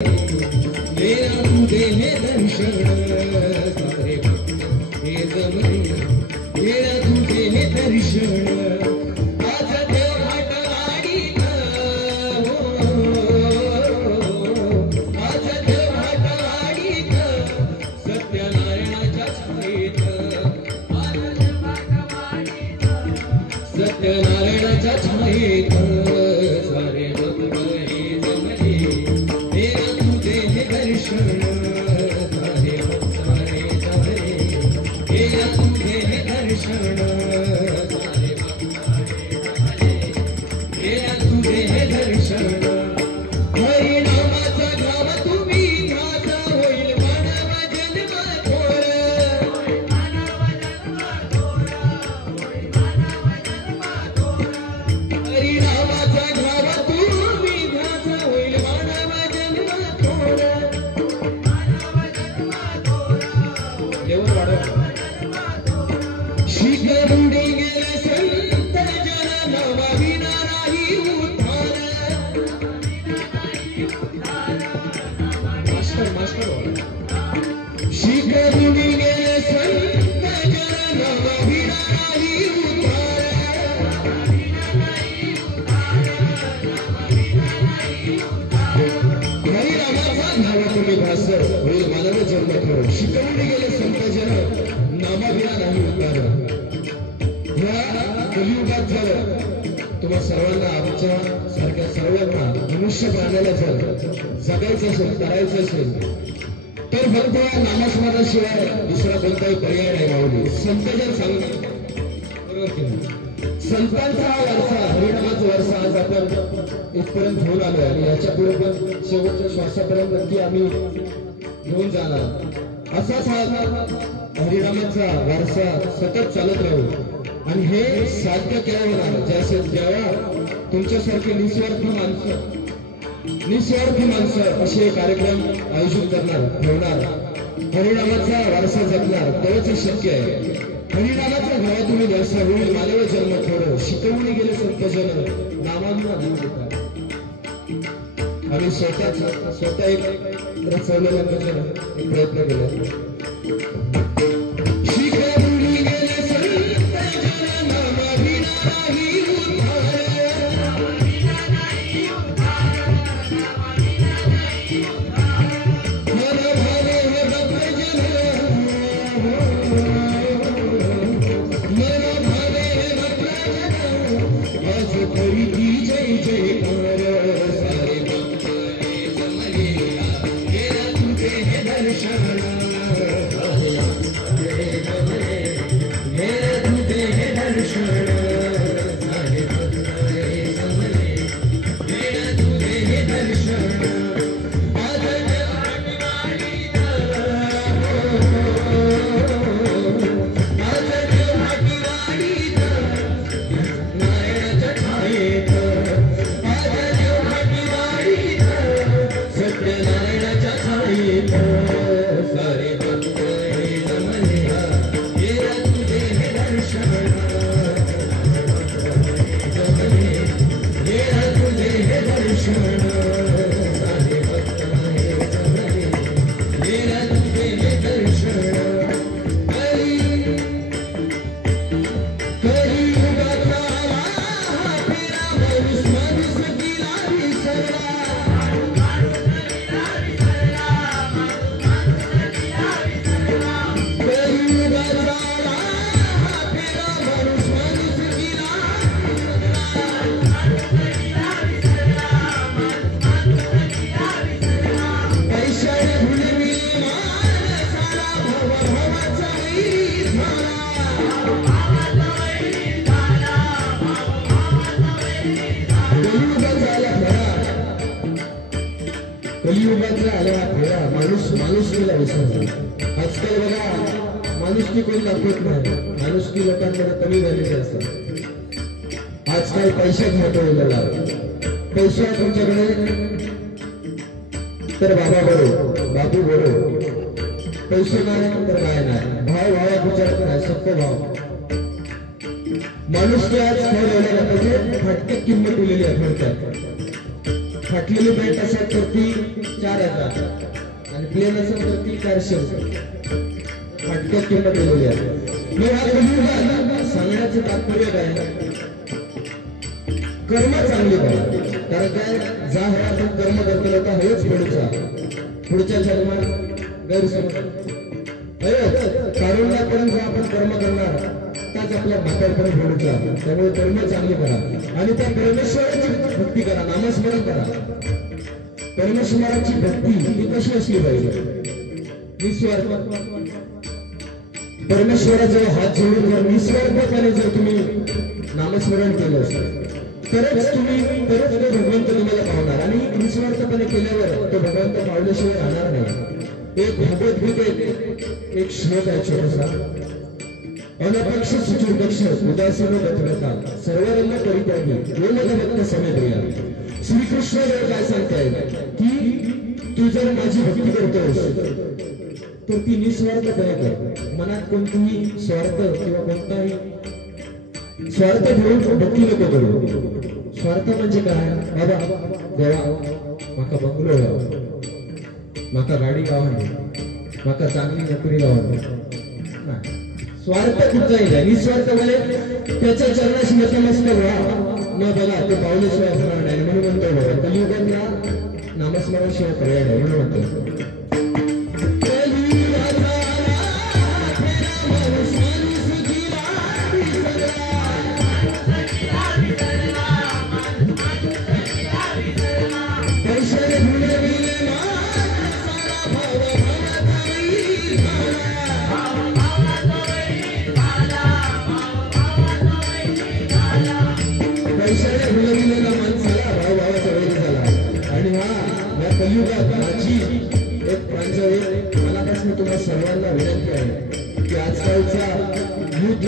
मेरा तुझे है दर्शन सारे हे जमले मेरा तुझे है दर्शन आज देवघाटवाडीत आज देवघाटवाडीत सत्यनारायणाच्या छायेत सत्यनारायणाच्या छायेत सारे भक्त हे जमले मेरा तुझे है दर्शन सारे भक्त हे जमले मेरा तुझे है दर्शन सारे भक्त मेरा तुझे है दर्शन हरिनामाचा नाम तुम्ही घ्याचा होईल मानव जन्म थोर हरिनामाचा नाम तुम्ही घ्याचा होईल मानव जन्म थोर देवर वाढव शिकवून गेले संत जन नवा विना नाही उद्धार मास्टर शिकवून गेले संत जन नवा विना नाही उद्धार हरिनामाचा नाव तुम्ही घ्याच होईल मानव जन्म थोर शिकवून गेले संत जन नामाविना नाही उद्धार या कलियुगात जर तुम्हा सर्वांना आमच्या सारख्या सर्वांना मनुष्य प्राण्याला जर जगायचं असेल करायचं असेल तर फक्त या नामस्मरणाशिवाय दुसरा कोणताही पर्याय नाही माऊली संतजन सांगतात संतांचा हा वारसा हरिनामाचा वारसा आज आपण इथपर्यंत घेऊन आलोय आणि याच्या पुढे पण शेवटच्या श्वासापर्यंत नक्की आम्ही घेऊन जाणार असाच हा हरिनामाचा वारसा सतत चालत राहू आणि हे साध्य केव्हा होणार जेव्हा तुमच्यासारखे निस्वार्थी माणसं असे कार्यक्रम आयोजित करणार ठेवणार हरिनामाचा वारसा जपणार तेव्हाच शक्य आहे हरिनामाचा घरातून व्यवसाय होईल मानव जन्म थोडं शिकवून गेले संतजन नामाविना नाही देतात आम्ही स्वतः एक रचवलेला प्रयत्न केला कलियुगाचा आलेला फेरा माणुसकीला विसरला आजकाल बघा माणुसकी कोणी दाखवत नाही माणुसकी लोकांकडे कमी झालेली असते आजकाल पैशात मोठं उरलेला पैसा तुमच्याकडे तर बाबा बरो बापू बरो पैसे नाही तर काय नाही भाव भावात विचारत नाही सत्य भाव माणुसकी आज ठरवलेला पाहिजे फाटक्यात किंमत दिलेली आहे थोडक्यात फाटलेली भेट असा तर ती 4000 आणि प्लेन असेल तर ती 400 फाटक्यात किंमत दिलेली आहे. मग हा कलियुगात सांगण्याचं तात्पर्य काय? कर्म चांगली करा. कारण काय, जा हे आपण कर्म करतो होता हेच पुढच्या जन्मात गैरसमज कारुण्यापर्यंत जो आपण कर्म करणार त्याच आपल्या भातापर्यंत पुढचा. त्यामुळे कर्म चांगली करा आणि त्या परमेश्वराची भक्ती करा, नामस्मरण करा. परमेश्वराची भक्ती ही कशी असली पाहिजे? निस्वार्थ. परमेश्वराजवळ हात जोडून जर निस्वार्थपणे जर तुम्ही नामस्मरण केलं तरच तो भगवंत तुम्हाला पावणार. आणि निस्वार्थपणे केल्यावर तो भगवंत पावल्याशिवाय राहणार नाही. एक भगवद्गीतेत एक श्लोक आहे छोटासा, अनपेक्ष सुचुर्दक्ष उदासीन गतव्यता सर्वरंग परित्यागी यो भक्त समेप्रिया. श्रीकृष्ण काय सांगतायत की तू जर माझी भक्ती करतोस तर ती निस्वार्थपणे कर. मनात कोणतीही स्वार्थ किंवा कोणताही स्वार्थ ठेवून भक्ती नको करू. स्वार्थ म्हणजे काय? बाबा देवा माका बंगलो गाव, माका गाडी गावाने, माका चांगली नोकरी गावाने. स्वार्थ कुठचाही नाही. निस्वार्थपणे त्याच्या चरणाशी नतमस्तक व्हा. न बघा ते पावल्याशिवाय असणार नाही. म्हणून म्हणतो बघा कलियुगात नामस्मरणाशिवाय पर्याय नाही. म्हणून म्हणतो सर्वांना विनंती आहे की आजकालचा युथ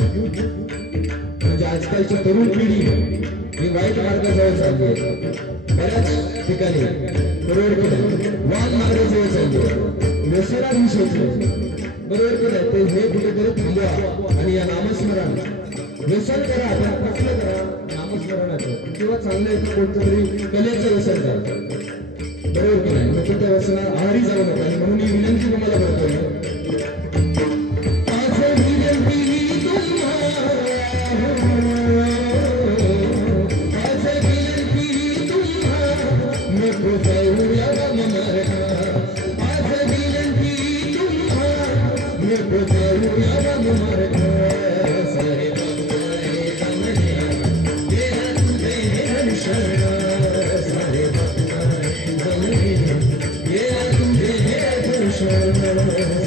म्हणजे आजकालची तरुण पिढी ही वाईट मार्गाजवळ चालली आहे. बऱ्याच ठिकाणी बरोबर की नाही वाद मार्गाजवळ चालली आहे. व्यसनाधीन शोधले बरोबर की नाही. ते हे कुठेतरी थांबवा आणि या नामस्मरण व्यसन करा. आपण कसलं करा नामस्मरणाचं किंवा चांगलं येतं कोणतं तरी कलेचं व्यसन करा. बरोबर की नाही. मग त्या व्यसना आहारी जाऊ नका. आणि म्हणून ही विनंती तुम्हाला करतोय. Yeah.